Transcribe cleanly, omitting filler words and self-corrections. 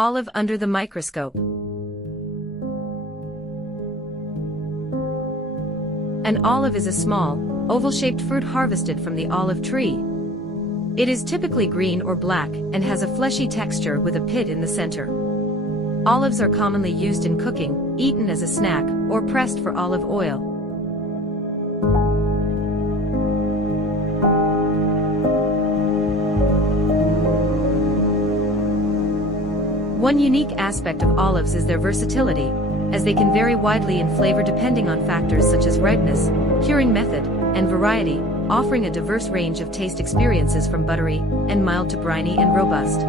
Olive under the microscope. An olive is a small, oval-shaped fruit harvested from the olive tree. It is typically green or black and has a fleshy texture with a pit in the center. Olives are commonly used in cooking, eaten as a snack, or pressed for olive oil. One unique aspect of olives is their versatility, as they can vary widely in flavor depending on factors such as ripeness, curing method, and variety, offering a diverse range of taste experiences from buttery and mild to briny and robust.